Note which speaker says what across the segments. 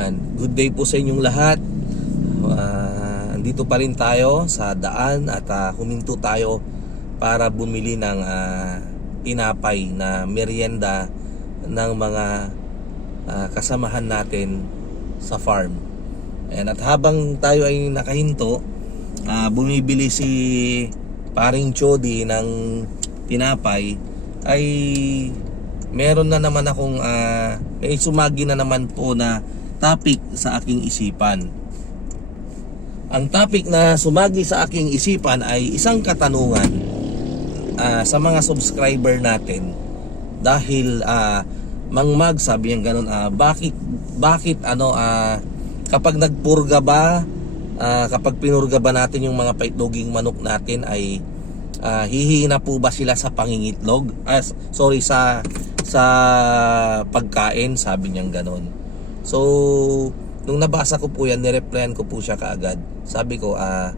Speaker 1: Ayan, good day po sa inyong lahat. Ah, andito pa rin tayo sa daan at ah, huminto tayo para bumili ng ah, tinapay na merienda ng mga ah, kasamahan natin sa farm. Ayan, at habang tayo ay nakahinto, ah, bumibili si paring Chody ng tinapay ay meron na naman akong ah, may sumagi na naman po na topic sa aking isipan. Ang topic na sumagi sa aking isipan ay isang katanungan ah, sa mga subscriber natin. Dahil ah, mangmag sabi yung ganun ah, bakit bakit ano ah, kapag nagpurga ba ah, kapag pinurga ba natin yung mga paitloging manok natin ay ah, hihina po ba sila sa pangingitlog? Ah, sorry sa sa pagkain sabi niyang ganun so nung nabasa ko po yan nireplyan ko po siya kaagad. Sabi ko ah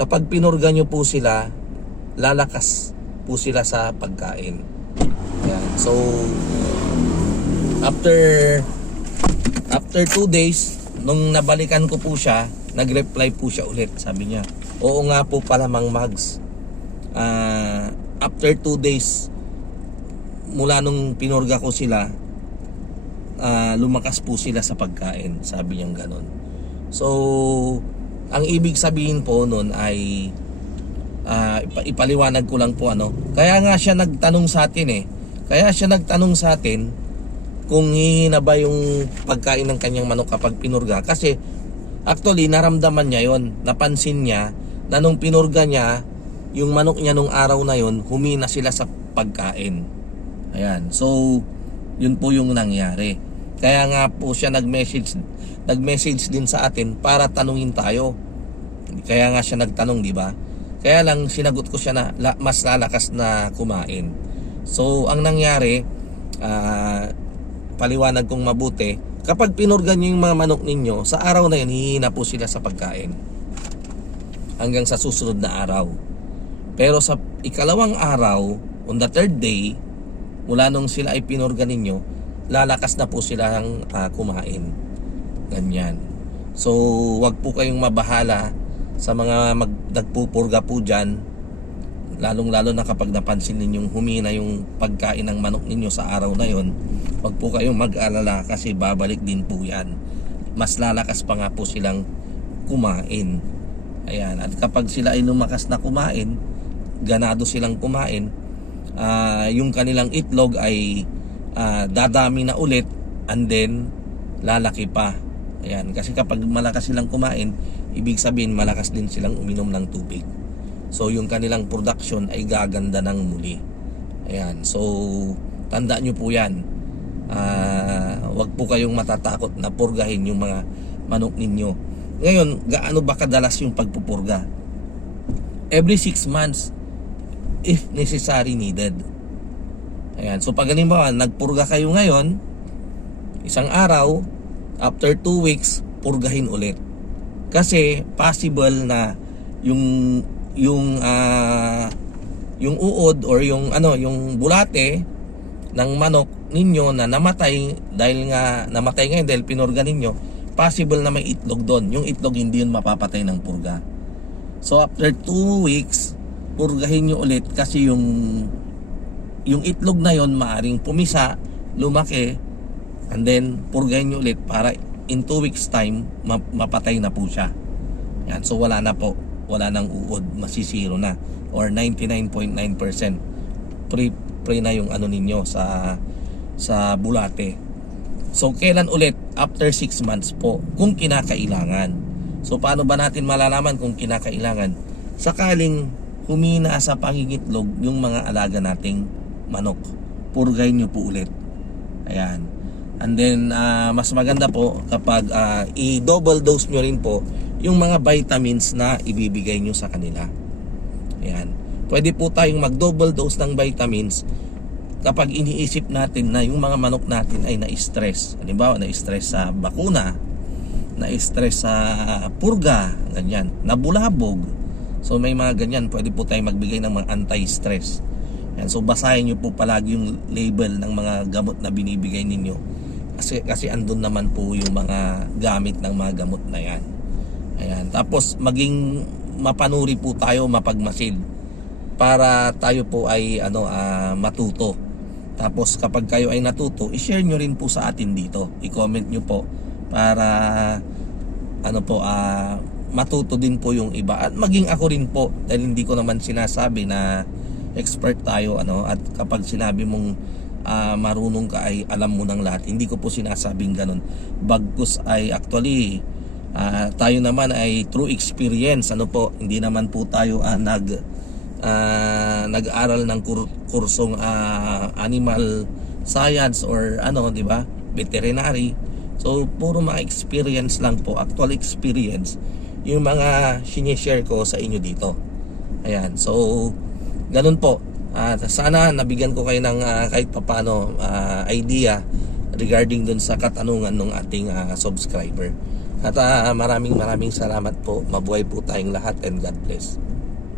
Speaker 1: kapag pinurga nyo po sila lalakas po sila sa pagkain. Yan. So after after two days nung nabalikan ko po siya nag-reply po siya ulit. Sabi niya oo nga po pala mang mags. Ah, after two days mula nung pinurga ko sila ah, lumakas po sila sa pagkain sabi niya ganon so ang ibig sabihin po nun ay ipa- ipaliwanag ko lang po ano. Kaya nga siya nagtanong sa atin eh. Kaya siya nagtanong sa atin kung hihina ba yung pagkain ng kanyang manok kapag pinurga. Kasi actually naramdaman niya yon napansin niya na nung pinurga niya yung manok niya nung araw na yon humina sila sa pagkain. Ayan. So yun po yung nangyari kaya nga po siya nag-message nag-message din sa atin para tanungin tayo. Kaya nga siya nagtanong di ba? Kaya lang sinagot ko siya na mas lalakas na kumain. So ang nangyari ah, paliwanag kong mabuti kapag pinurgan nyo yung mga manok ninyo sa araw na yun hihina po sila sa pagkain. Hanggang sa susunod na araw. Pero sa ikalawang araw on the third day mula nung sila ay pinurga ninyo lalakas na po silang ah, kumain. Ganyan. So wag po kayong mabahala sa mga mag, nagpupurga po dyan. Lalong lalo na kapag napansin ninyong humina yung pagkain ng manok ninyo sa araw na yon wag po kayong mag-alala kasi babalik din po yan. Mas lalakas pa nga po silang kumain. Ayan. At kapag sila ay lumakas na kumain ganado silang kumain ah, yung kanilang itlog ay ah, dadami na ulit and then lalaki pa ayan kasi kapag malakas silang kumain ibig sabihin malakas din silang uminom ng tubig So yung kanilang production ay gaganda ng muli. Ayan. So tanda nyo po yan. Ah, wag po kayong matatakot na purgahin yung mga manok ninyo. Ngayon, gaano ba kadalas yung pagpupurga? Every 6 months if necessary needed. Ayan. So pag halimbawa, nagpurga kayo ngayon, isang araw, after 2 weeks, purgahin ulit. Kasi possible na yung yung ah, yung uod or yung ano yung bulate ng manok ninyo na namatay dahil nga namatay ngayon dahil pinurga ninyo possible na may itlog doon yung itlog hindi yun mapapatay ng purga so after 2 weeks purgahin nyo ulit kasi yung yung itlog na yon maaring pumisa lumaki and then purgahin nyo ulit para in 2 weeks time ma- mapatay na po siya yan so wala na po wala nang uod, masisiro na or 99.9% pre pre na yung ano ninyo sa sa bulate. So kailan ulit after 6 months po kung kinakailangan. So paano ba natin malalaman kung kinakailangan? Sakaling humina sa pangingitlog yung mga alaga nating manok. Purgayin nyo po ulit. Ayan. And then ah, mas maganda po kapag ah, i-double dose nyo rin po yung mga vitamins na ibibigay nyo sa kanila. Ayan. Pwede po tayong mag-double dose ng vitamins kapag iniisip natin na yung mga manok natin ay na-stress. Halimbawa, na-stress sa bakuna, na-stress sa purga, ganyan, nabulabog. So may mga ganyan, pwede po tayong magbigay ng mga anti-stress. Ayan, so basahin nyo po palagi yung label ng mga gamot na binibigay ninyo Kasi, kasi andun naman po yung mga gamit ng mga gamot na yan. Ayan. Tapos maging mapanuri po tayo, mapagmasid para tayo po ay ano ah, matuto. Tapos kapag kayo ay natuto, i-share nyo rin po sa atin dito. I-comment nyo po para ano po ah matuto din po yung iba at maging ako rin po dahil hindi ko naman sinasabi na expert tayo ano at kapag sinabi mong ah, marunong ka ay alam mo ng lahat. Hindi ko po sinasabing ganun. Bagkus ay actually ah, tayo naman ay true experience ano po. Hindi naman po tayo ah, nag ah, nag-aral ng kur- kursong ah, animal science or ano di ba? Veterinary. So puro mga experience lang po actual experience yung mga sinishare ko sa inyo dito. Ayan. So ganun po. Ah, sana nabigyan ko kayo ng ah, kahit papano ah, idea regarding dun sa katanungan ng ating ah, subscriber. At ah, maraming maraming salamat po. Mabuhay po tayong lahat and God bless